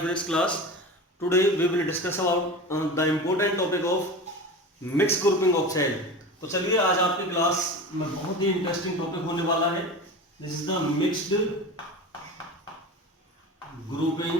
Physics class. Today we will discuss about the important topic of mixed grouping of cell. तो चलिए आज आपकी class में बहुत ही इंटरेस्टिंग टॉपिक होने वाला है. This is the mixed grouping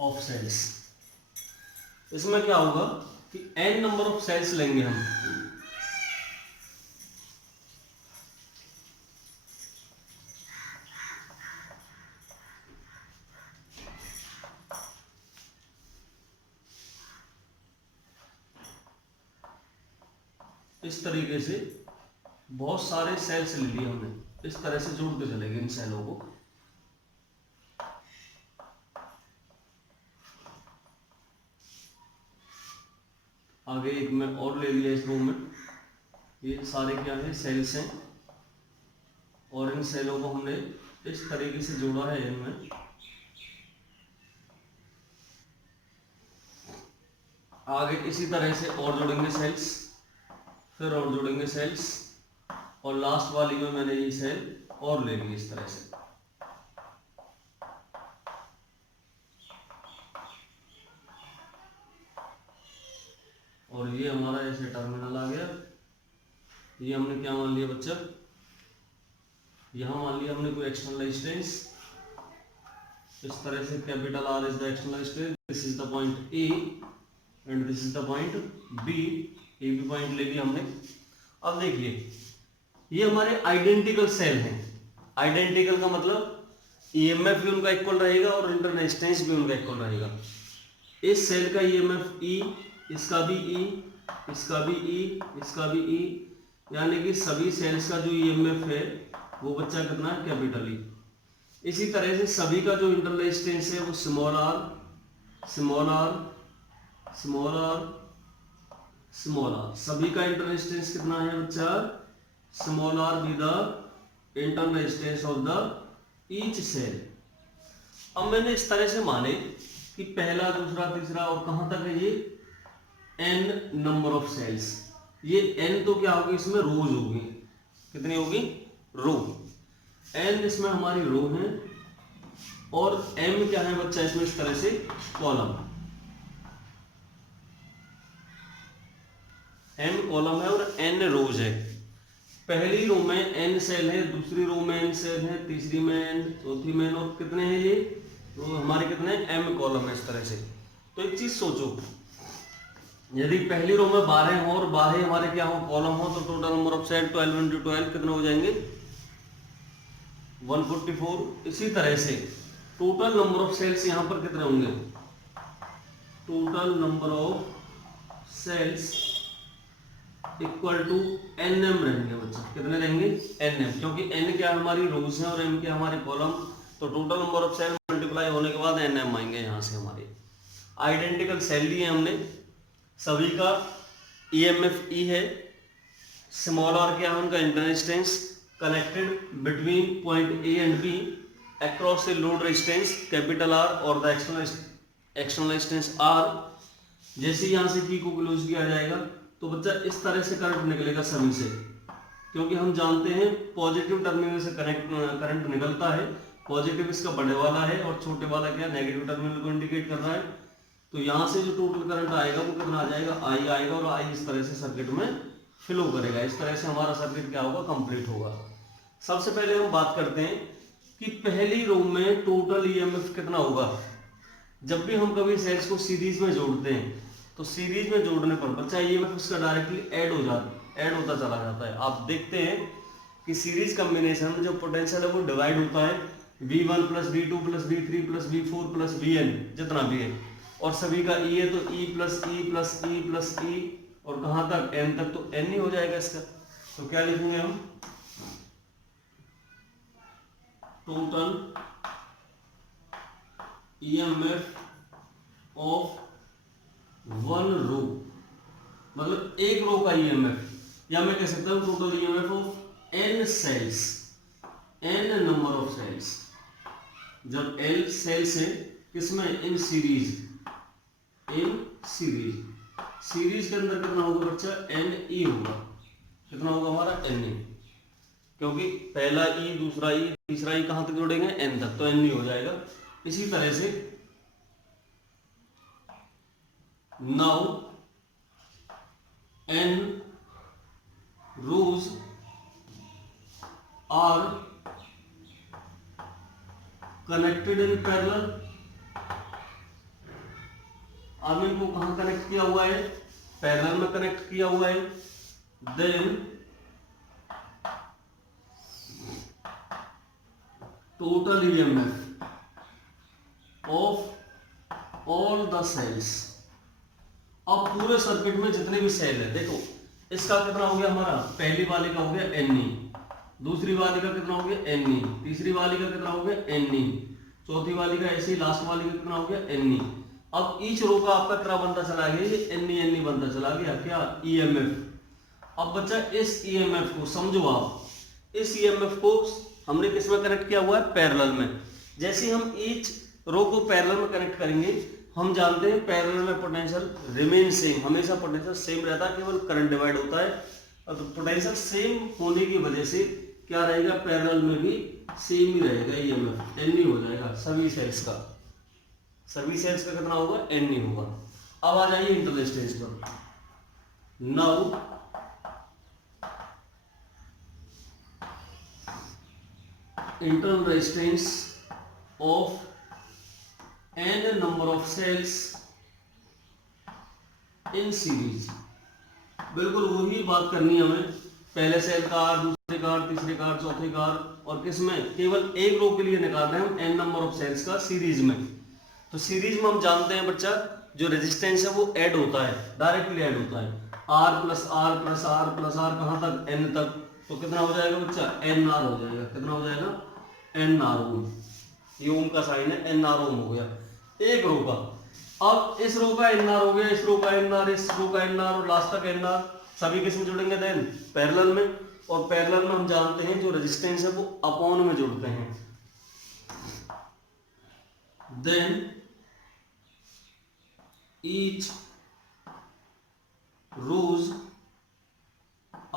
of cells. इसमें क्या होगा कि n नंबर ऑफ सेल्स लेंगे हम. इस तरीके से बहुत सारे सेल्स ले लिए हमने. इस तरह से जोड़ते चलेंगे इन सेलों को. आगे एक मैं और ले लिया इस रो में. ये सारे क्या है, सेल्स हैं. और इन सेलों को हमने इस तरीके से जोड़ा है इनमें. आगे इसी तरह से और जोड़ेंगे सेल्स, फिर और जोड़ेंगे सेल्स, और लास्ट वाली में मैंने ये सेल और ले ली इस तरह से. और ये हमारा ऐसे टर्मिनल आ गया. ये हमने क्या मान लिया बच्चा, यहां मान लिया हमने कोई एक्सटर्नल रेजिस्टेंस. इस तरह से capital R is the external resistance. This is the point A and this is the point B. A B point ले लिया हमने. अब देखिए ये हमारे आइडेंटिकल सेल हैं. आइडेंटिकल का मतलब ईएमएफ भी उनका इक्वल रहेगा और इंटरनल रेजिस्टेंस भी उनका इक्वल रहेगा. इस सेल का ईएमएफ ई, इसका भी ई, इसका भी ई, इसका भी ई, यानी कि सभी सेल्स का जो ईएमएफ है वो बच्चा कितना है, कैपिटल ई. इसी तरह से सभी का जो इंटरनल रेजिस्टेंस है वो small r, small r, small r, small r. सभी का इंटरनल रेजिस्टेंस कितना है बच्चा, small r be the internal resistance of the each cell. अब मैंने इस तरह से माने कि पहला, दूसरा, तीसरा और कहां तक है ये n नंबर ऑफ सेल्स. ये n तो क्या होगी, इसमें रोज होगी. कितनी होगी, रो. n इसमें हमारी रो है और m क्या है बच्चा इसमें इस तरह से कॉलम. m कॉलम है और n रोज है. पहली रो में n सेल है, दूसरी रो में n सेल है, तीसरी में n, चौथी में n, और कितने हैं ये रो हमारे, कितने m कॉलम है इस तरह से. तो एक चीज सोचो, यदि पहली रो में 12 हो और 12 हमारे क्या हो, कॉलम हो, तो total number of cell 12 into 12 कितने हो जाएंगे, 144. इसी तरह से टोटल नंबर ऑफ सेल्स यहां पर कितने होंगे, total number of cells equal to nm रहेंगे बच्चा. कितने रहेंगे, nm, क्योंकि n क्या हमारी रोज है और m क्या हमारे कॉलम. तो total number of cell multiply होने के बाद nm आएंगे यहां से. हमारे आइडेंटिकल सेल लिए हमने, सभी का ईएमएफ ई है, स्मॉल आर क्या है उनका internal resistance, connected between point A and B across a load resistance capital R और द एक्सटर्नल रेजिस्टेंस आर. जैसे यहां से पी को क्लोज किया जाएगा तो बच्चा इस तरह से करंट निकलेगा सभी से, क्योंकि हम जानते हैं पॉजिटिव टर्मिनल से करंट निकलता है. पॉजिटिव इसका बड़े वाला है और छोटे वाला क्या नेगेटिव टर्मिनल को इंडिकेट कर रहा है. तो यहां से जो टोटल करंट आएगा वो कितना आ जाएगा, आई आएगा, और आई इस तरह से सर्किट में फ्लो करेगा. इस तरह से हमारा सर्किट क्या होगा, कंप्लीट होगा. सबसे पहले हम बात करते हैं कि पहली रो में टोटल ईएमएफ कितना होगा. जब भी हम कभी सेल्स को सीरीज में जोड़ते हैं तो सीरीज में जोड़ने पर बच्चा ईएमएफ उसका डायरेक्टली ऐड होता चला जाता है. आप देखते हैं कि सीरीज कॉम्बिनेशन में जो पोटेंशियल है वो डिवाइड होता है V1 plus V2 plus V3 plus V4 plus Vn जितना भी है, और सभी का E है तो E plus E plus E plus E, और कहां तक, n तक, तो n ही हो जाएगा इसका. तो क्या लिखेंगे हम, total EMF of one row, मतलब एक रो का ईएमएफ, या मैं कह सकता हूं total EMF of n cells, n number of cells. जब l सेल्स है किसमें, in series, in series. Series के अंदर कितना होगा बच्चा, n e होगा. कितना होगा हमारा, n e. क्योंकि पहला ई, दूसरा ई, तीसरा ई कहां तक जोड़ेंगे, एन तक, तो एन ई हो जाएगा। इसी तरह से now n rows are connected in parallel. अब इनको कहां कनेक्ट किया हुआ है, पैरेलल में कनेक्ट किया हुआ है। Then total EMF of all the cells. अब पूरे सर्किट में जितने भी सेल है, देखो इसका कितना हो गया हमारा, पहली वाले का हो गया एन ई, दूसरी वाली का कितना हो गया एन ई, तीसरी वाली का कितना हो गया एन ई, चौथी वाली का ऐसे ही, लास्ट वाली का कितना हो गया एन ई। अब ईच रो का आपका कितना बनता चला गया, ये एन ई बनता चला गया, क्या ईएमएफ। अब बच्चा इस ईएमएफ को समझो आप, इस ईएमएफ को हमने किस में कनेक्ट किया हुआ है, पैरेलल में। जैसे हम ईच रो को पैरेलल में कनेक्ट करेंगे, हम जानते हैं पैरेलल में पोटेंशियल रिमेन सेम, हमेशा पोटेंशियल सेम रहता है, केवल करंट डिवाइड होता है। तो पोटेंशियल सेम होने की वजह से क्या रहेगा, पैरेलल में भी सेम ही रहेगा, ईएमएफ एन ई हो जाएगा सभी सेल्स का। सभी सेल्स का कितना होगा, एन ई होगा। अब आ जाइए इंटरनल स्टेज पर। Now internal resistance of n number of cells in series। बिल्कुल वही बात करनी है हमें, पहले सेल का आर, दूसरे का आर, तीसरे का आर, चौथे का आर, और किसमें, केवल एक रो के लिए निकाल रहे हैं हम n नंबर ऑफ सेल्स का सीरीज में। तो सीरीज में हम जानते हैं बच्चा, जो रेजिस्टेंस है वो ऐड होता है, डायरेक्टली ऐड होता है, r plus r plus r plus r कहां तक, एन तक। तो कितना हो जाएगा बच्चा, एन आर हो जाएगा। कितना हो जाएगा, एन आर ओम। ये ओम का साइन है, एन आर ओम हो गया एक रो का। अब इस रो का एन आर हो गया, इस रो का एन आर, इस रो का एन आर, और लास्ट तक एन आर, सभी किसमें जुड़ेंगे, देन पैरेलल में। और पैरेलल में हम जानते हैं जो रेजिस्टेंस है वो अपॉन में जुड़ते हैं। Then each row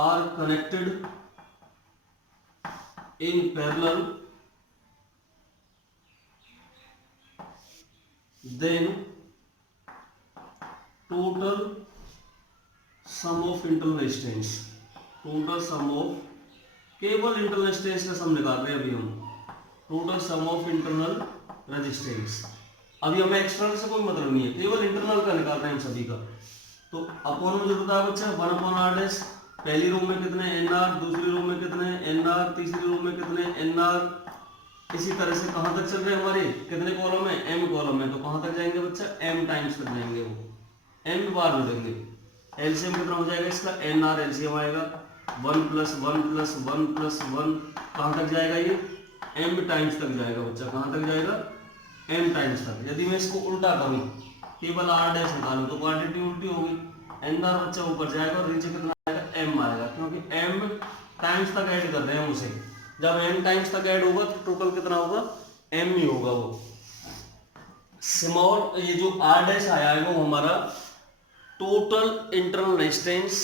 are connected in parallel, then total sum of internal resistance, total sum of, केवल इंटरनल रेजिस्टेंस का सम निकाल रहे हैं अभी हम, total sum of internal resistance. अभी हमें एक्सटर्नल से कोई मतलब नहीं है, केवल इंटरनल का निकाल रहे हैं हम सभी का। तो अपॉन में जो होता है बच्चा 1/r', पहली रो में कितने एन आर, दूसरी रो में कितने एन आर, तीसरी रो में कितने एन आर। इसी तरह से कहां तक चल रहे हैं हमारे, कितने कॉलम है, एम कॉलम है, तो कहां तक जाएंगे बच्चा, एम टाइम्स तक जाएंगे, वो एम बार जुड़ेंगे। एलसीएम कितना हो जाएगा इसका, एन आर एलसीएम आएगा 1 + 1 + 1 + 1, कहां तक जाएगा ये, एम टाइम्स तक जाएगा बच्चा। कहां तक जाएगा, एम टाइम्स तक। यदि मैं इसको उल्टा करूं, केवल आर डैश निकालूं, तो क्वांटिटी उल्टी होगी, एन आर बच्चा ऊपर जाएगा और नीचे कितना एम आएगा, क्योंकि एम टाइम्स तक ऐड कर रहे हैं उसे। जब एम टाइम्स तक ऐड होगा तो टोटल कितना होगा, एम ही होगा वो। स्मॉल ये जो आर डैश आया है वो हमारा total internal resistance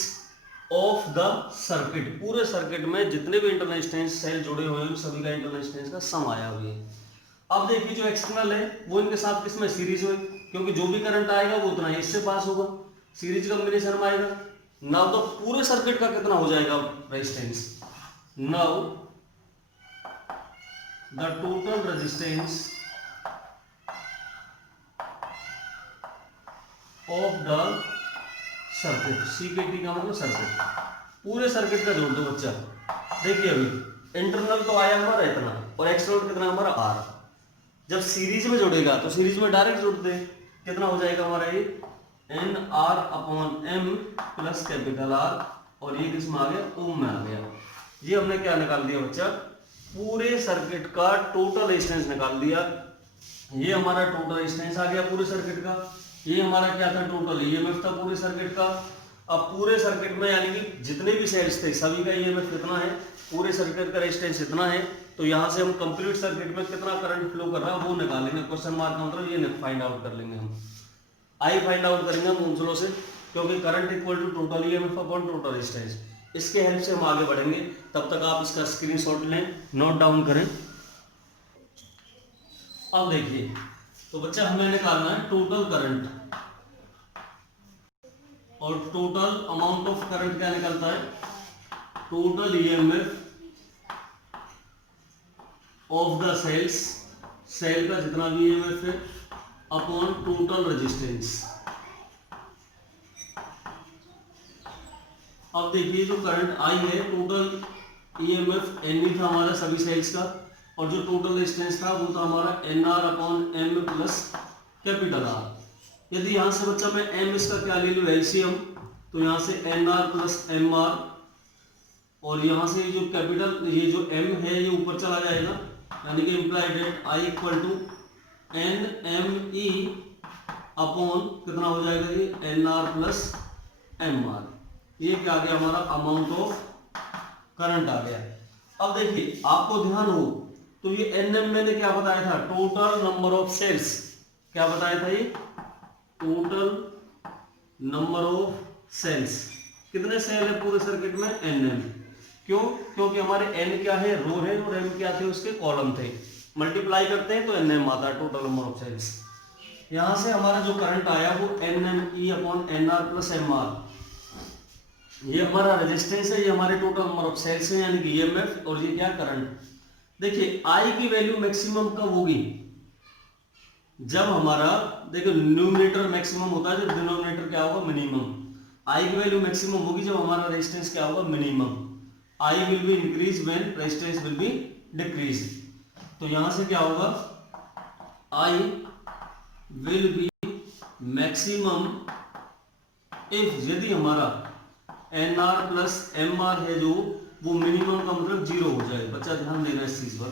of the circuit, पूरे सर्किट में जितने भी इंटरनल रेजिस्टेंस सेल जुड़े हुए हैं सभी का इंटरनल रेजिस्टेंस का सम आया हुआ है। अब देखिए जो एक्सटर्नल है वो इनके साथ किसमें, सीरीज में, क्योंकि जो भी करंट आएगा वो उतना ही इससे पास होगा, सीरीज कॉम्बिनेशन में आएगा। नाउ तो पूरे सर्किट का कितना हो जाएगा resistance, now the total resistance of the circuit, सीकेटी का मतलब सर्किट, पूरे सर्किट का जोड़ दो बच्चा। देखिए अभी इंटरनल तो आया हमारा इतना और एक्सटर्नल कितना हमारा आर। जब सीरीज में जोड़ेगा तो सीरीज में डायरेक्ट जोड़ते हैं, कितना हो जाएगा हमारा ये n r upon m plus capital R, और ये किसमें आ गया, ओम में आ गया। ये हमने क्या निकाल दिया बच्चा, पूरे सर्किट का टोटल रेजिस्टेंस निकाल दिया। ये हमारा टोटल रेजिस्टेंस आ गया पूरे सर्किट का। ये हमारा क्या था, टोटल ईएमएफ था पूरे सर्किट का। अब पूरे सर्किट में यानी कि जितने भी सेल्स थे सभी का ईएमएफ कितना है, पूरे सर्किट का रेजिस्टेंस इतना है। तो यहाँ से हम कंप्लीट सर्किट में कितना करंट फ्लो कर रहा है वो निकालेंगे, क्वेश्चन मार्क का मतलब ये फाइंड आउट कर लेंगे हम, आई फाइंड आउट करेंगे हम ओम्स लॉ से, क्योंकि current equal to total EMF upon total resistance. इसके हेल्प से हम आगे बढ़ेंगे। तब तक आप इसका स्क्रीनशॉट लें, नोट डाउन करें। अब देखिए, तो बच्चा हमें निकालना है टोटल करंट, और टोटल अमाउंट ऑफ करंट क्या निकलता है, total EMF of the cells, cell का जितना भी ईएमएफ है, अपॉन टोटल रेजिस्टेंस। अब देखिए, जो करंट आई है, टोटल ईएमएफ एन था हमारा सभी सेल्स का, और जो टोटल रेजिस्टेंस था वो था हमारा n r upon m plus capital R. यदि यहाँ से बच्चा मैं एम इसका क्या ले लूँ, एलसीएम, तो यहाँ से n r plus m r, और यहाँ से जो कैपिटल ये जो एम है ये ऊपर चला जाएगा, यानी कि implied that I equal to n m e upon कितना हो जाएगा ये n r plus m r. ये क्या आ गया हमारा अमाउंट ऑफ करंट आ गया। अब देखिए, आपको ध्यान हो तो ये एन एम मैंने क्या बताया था, टोटल नंबर ऑफ सेल्स, क्या बताया था ये, टोटल नंबर ऑफ सेल्स। कितने सेल है पूरे सर्किट में, एन एम। क्यों, क्योंकि हमारे एन क्या है, रो है, और एम क्या थे, उसके कॉलम थे। मल्टीप्लाई करते हैं तो एन एम आता है, टोटल नंबर ऑफ सेल्स। यहां से हमारा जो करंट आया वो n m e upon n r plus m r, ये हमारा रेजिस्टेंस है, ये हमारे टोटल नंबर ऑफ सेल्स है, यानी कि ईएमएफ, और ये क्या करंट। देखिए, आई की वैल्यू मैक्सिमम कब होगी, जब हमारा, देखो न्यूमरेटर मैक्सिमम होता है, जब डिनोमिनेटर क्या होगा, मिनिमम। आई की वैल्यू मैक्सिमम होगी जब हमारा रेजिस्टेंस क्या होगा, minimum. I will be increase when resistance will be decrease. तो यहां से क्या होगा, I will be maximum if, यदि हमारा n r plus m r है जो, वो मिनिमम का मतलब जीरो हो जाए। बच्चा ध्यान देना इस चीज पर।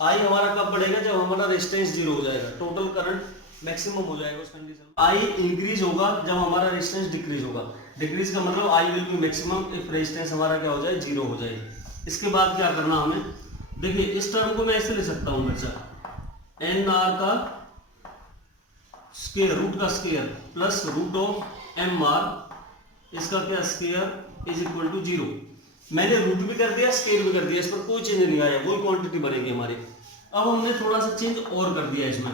आई हमारा कब बढ़ेगा, जब हमारा रेजिस्टेंस जीरो हो जाएगा, टोटल करंट मैक्सिमम हो जाएगा उस कंडीशन में। आई इंक्रीज होगा जब हमारा रेजिस्टेंस डिक्रीज होगा। डिक्रीज का मतलब आई will be maximum if resistance हमारा क्या हो जाए, जीरो हो जाए। इसके बाद क्या करना हमें, देखिए इस टर्म को मैं ऐसे ले सकता हूं बच्चा, एन आर का स्क्वायर, रूट का square plus root of M r, इसका क्या square is equal to zero. मैंने रूट भी कर दिया, स्क्वायर भी कर दिया, इस पर कोई चेंज नहीं आया, वही क्वांटिटी बनेगी हमारी। अब हमने थोड़ा सा चेंज और कर दिया इसमें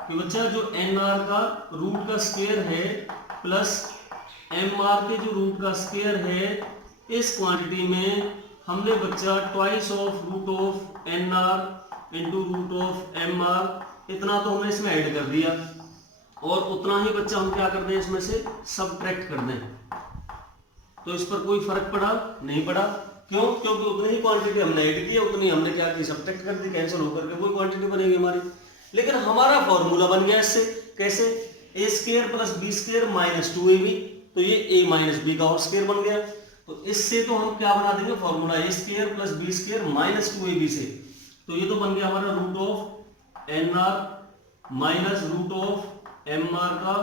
कि बच्चा जो एन आर का रूट का स्क्वायर है प्लस एम आर के जो रूट का स्क्वायर है, इस क्वांटिटी में हमने बच्चा twice of root of N R into root of M r, इतना तो हमने इसमें ऐड कर दिया, और उतना ही बच्चा हम क्या कर दें, इसमें से सबट्रैक्ट कर दें। तो इस पर कोई फर्क पड़ा नहीं पड़ा, क्यों, क्योंकि उतनी ही क्वांटिटी हमने ऐड की है, उतनी हमने क्या की, सबट्रैक्ट कर दी, कैंसिल होकर के वही क्वांटिटी बनेगी हमारी। लेकिन हमारा फॉर्मूला बन गया इससे, कैसे, A square plus B square minus 2ab, तो ये a माइनस बी का होल स्क्वायर बन गया। तो इससे तो हम क्या बना देंगे formula, A square plus B square minus 2ab से, तो ये तो बन गया हमारा root of N R minus root of M R का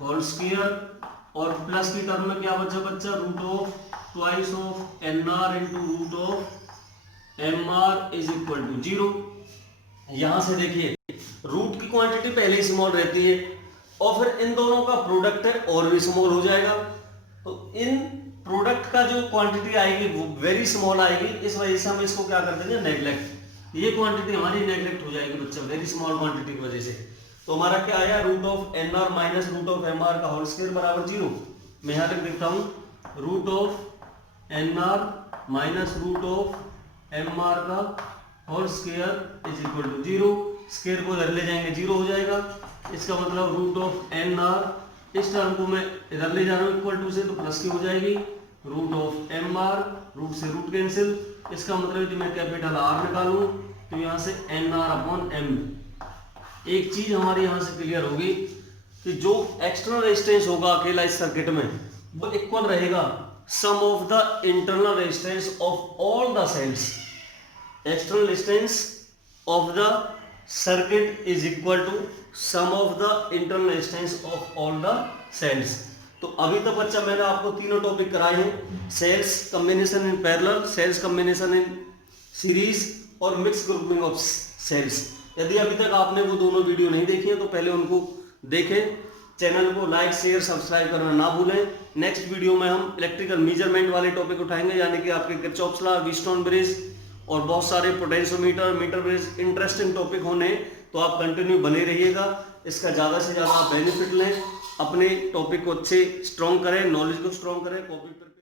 होल स्क्वायर, और प्लस की टर्म में क्या बचा, बच्चा root of twice of N R into root of M r is equal to zero. यहां से देखिए, रूट की क्वांटिटी पहले ही स्मॉल रहती है, और फिर इन दोनों का प्रोडक्ट है और भी स्मॉल हो जाएगा। तो इन प्रोडक्ट का जो क्वांटिटी आएगी वो वेरी स्मॉल आएगी, इस वजह से हम इसको क्या कर देंगे, नेग्लेक्ट। ये क्वांटिटी हमारी नेग्लेक्ट हो जाएगी बच्चा, वेरी स्मॉल क्वांटिटी की वजह से। तो हमारा क्या आया, root of N R minus root of M R का होल स्क्वायर बराबर जीरो। मैं यहां लिख देता हूं, root of N R minus root of M R का whole square is equal to zero. Square को इधर ले जाएंगे, जीरो हो जाएगा। इसका मतलब रूट ऑफ एन आर, इस टर्म को मैं इधर ले जा रहा हूं इक्वल टू से, तो प्लस की हो जाएगी, root of M r, root से रूट कैंसिल। इसका मतलब यदि मैं कैपिटल आर निकालूं तो यहां से एन आर अपॉन एम। एक चीज हमारी यहां से क्लियर होगी कि जो एक्सटर्नल रेजिस्टेंस होगा अकेला इस सर्किट में, वो इक्वल रहेगा sum of the internal resistance of all the cells. External resistance of the circuit is equal to sum of the internal resistance of all the cells. तो अभी तक बच्चा मैंने आपको तीनों टॉपिक कराए हैं, cells combination in parallel, cells combination in series और मिक्स ग्रुपिंग ऑफ सेल्स। यदि अभी तक आपने वो दोनों वीडियो नहीं देखी है तो पहले उनको देखें, चैनल को लाइक शेयर सब्सक्राइब करना ना भूलें। नेक्स्ट वीडियो में हम इलेक्ट्रिकल मेजरमेंट वाले टॉपिक उठाएंगे, यानी कि आपके किरचॉफ्स लॉ, व्हीटस्टोन ब्रिज और बहुत सारे potentiometer, meter bridge interesting topic होने, तो आप कंटिन्यू बने रहिएगा। इसका ज़्यादा से ज़्यादा आप बेनिफिट लें, अपने टॉपिक को अच्छे स्ट्रॉन्ग करें, नॉलेज को स्ट्रॉन्ग करें, कॉपी पर